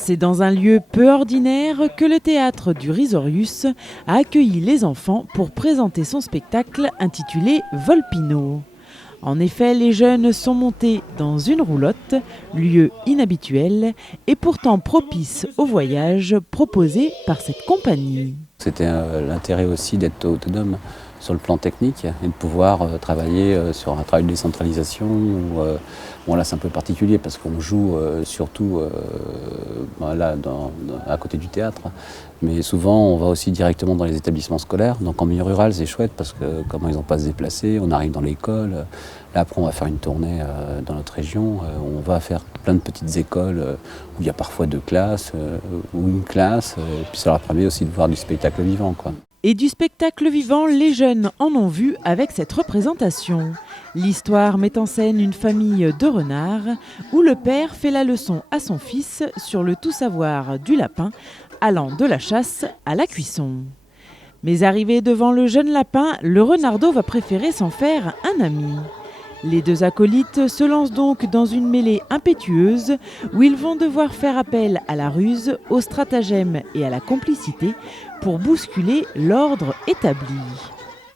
C'est dans un lieu peu ordinaire que le théâtre du Risorius a accueilli les enfants pour présenter son spectacle intitulé Volpino. En effet, les jeunes sont montés dans une roulotte, lieu inhabituel et pourtant propice au voyage proposé par cette compagnie. C'était l'intérêt aussi d'être autonome sur le plan technique et de pouvoir travailler sur un travail de décentralisation. Bon, là c'est un peu particulier parce qu'on joue surtout là, à côté du théâtre, mais souvent on va aussi directement dans les établissements scolaires. Donc en milieu rural c'est chouette parce que comment ils n'ont pas à se déplacer, on arrive dans l'école. Là après on va faire une tournée dans notre région, on va faire plein de petites écoles où il y a parfois 2 classes ou une classe, et puis ça leur permet aussi de voir du spectacle vivant, quoi. Et du spectacle vivant, les jeunes en ont vu avec cette représentation. L'histoire met en scène une famille de renards où le père fait la leçon à son fils sur le tout savoir du lapin, allant de la chasse à la cuisson. Mais arrivé devant le jeune lapin, le renardeau va préférer s'en faire un ami. Les 2 acolytes se lancent donc dans une mêlée impétueuse où ils vont devoir faire appel à la ruse, au stratagème et à la complicité pour bousculer l'ordre établi.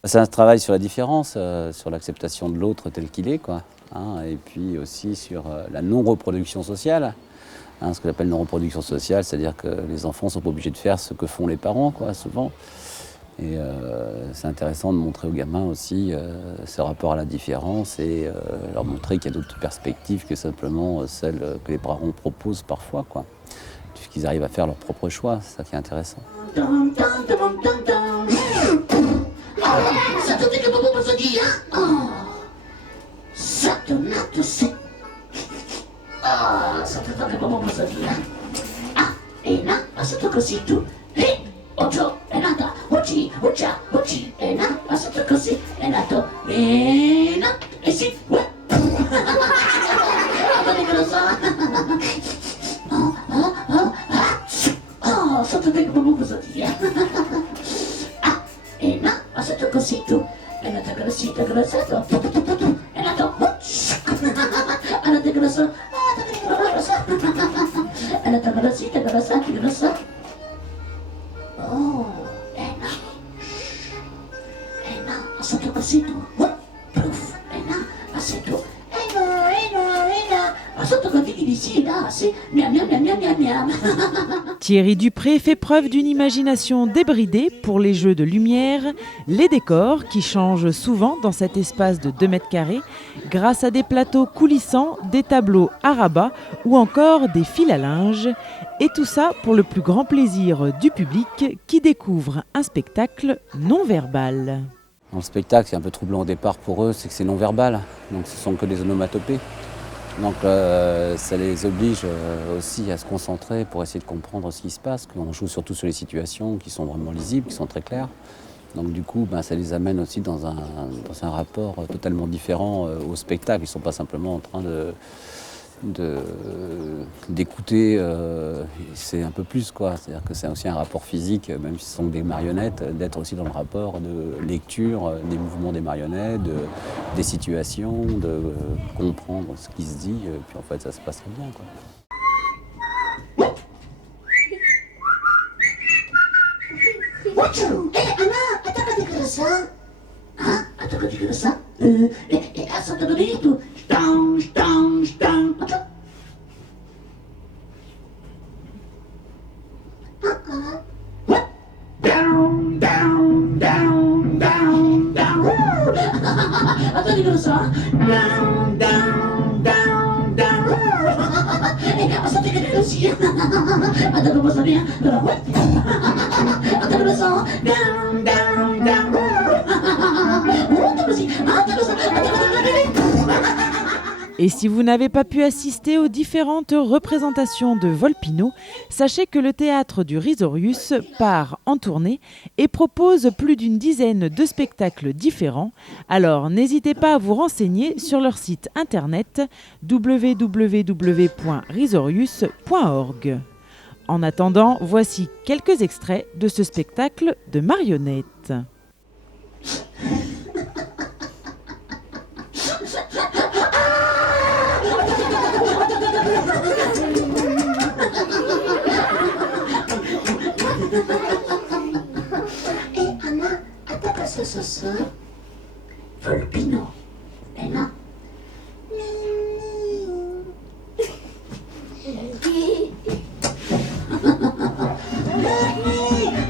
C'est un travail sur la différence, sur l'acceptation de l'autre tel qu'il est, quoi, hein, et puis aussi sur la non-reproduction sociale. Ce que j'appelle non-reproduction sociale, c'est-à-dire que les enfants ne sont pas obligés de faire ce que font les parents, quoi, souvent. Et c'est intéressant de montrer aux gamins aussi ce rapport à la différence et leur montrer qu'il y a d'autres perspectives que simplement celles que les parents proposent parfois, quoi. Puisqu'ils arrivent à faire leur propre choix, c'est ça qui est intéressant. Thierry Dupré fait preuve d'une imagination débridée pour les jeux de lumière, les décors qui changent souvent dans cet espace de 2 mètres carrés grâce à des plateaux coulissants, des tableaux à rabat ou encore des fils à linge. Et tout ça pour le plus grand plaisir du public qui découvre un spectacle non verbal. Dans le spectacle, c'est un peu troublant au départ pour eux, c'est que c'est non verbal, donc ce sont que des onomatopées. Donc ça les oblige aussi à se concentrer pour essayer de comprendre ce qui se passe. On joue surtout sur les situations qui sont vraiment lisibles, qui sont très claires. Donc du coup, ça les amène aussi dans un rapport totalement différent au spectacle. Ils ne sont pas simplement en train d'écouter, c'est un peu plus, quoi. C'est-à-dire que c'est aussi un rapport physique, même si ce sont des marionnettes, d'être aussi dans le rapport de lecture des mouvements des marionnettes, des situations, de comprendre ce qui se dit, puis en fait ça se passe très bien, quoi. Et si vous n'avez pas pu assister aux différentes représentations de Volpino, sachez que le théâtre du Risorius part en tournée et propose plus d'une dizaine de spectacles différents. Alors n'hésitez pas à vous renseigner sur leur site internet www.risorius.org. En attendant, voici quelques extraits de ce spectacle de marionnettes. Volpino. Nena.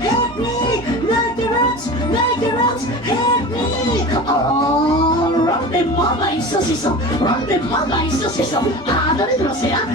Help me! Macarons! Help me! Oh, rendez-moi y saucisson! Rendez-moi y saucisson! Ah, donnez de l'océan!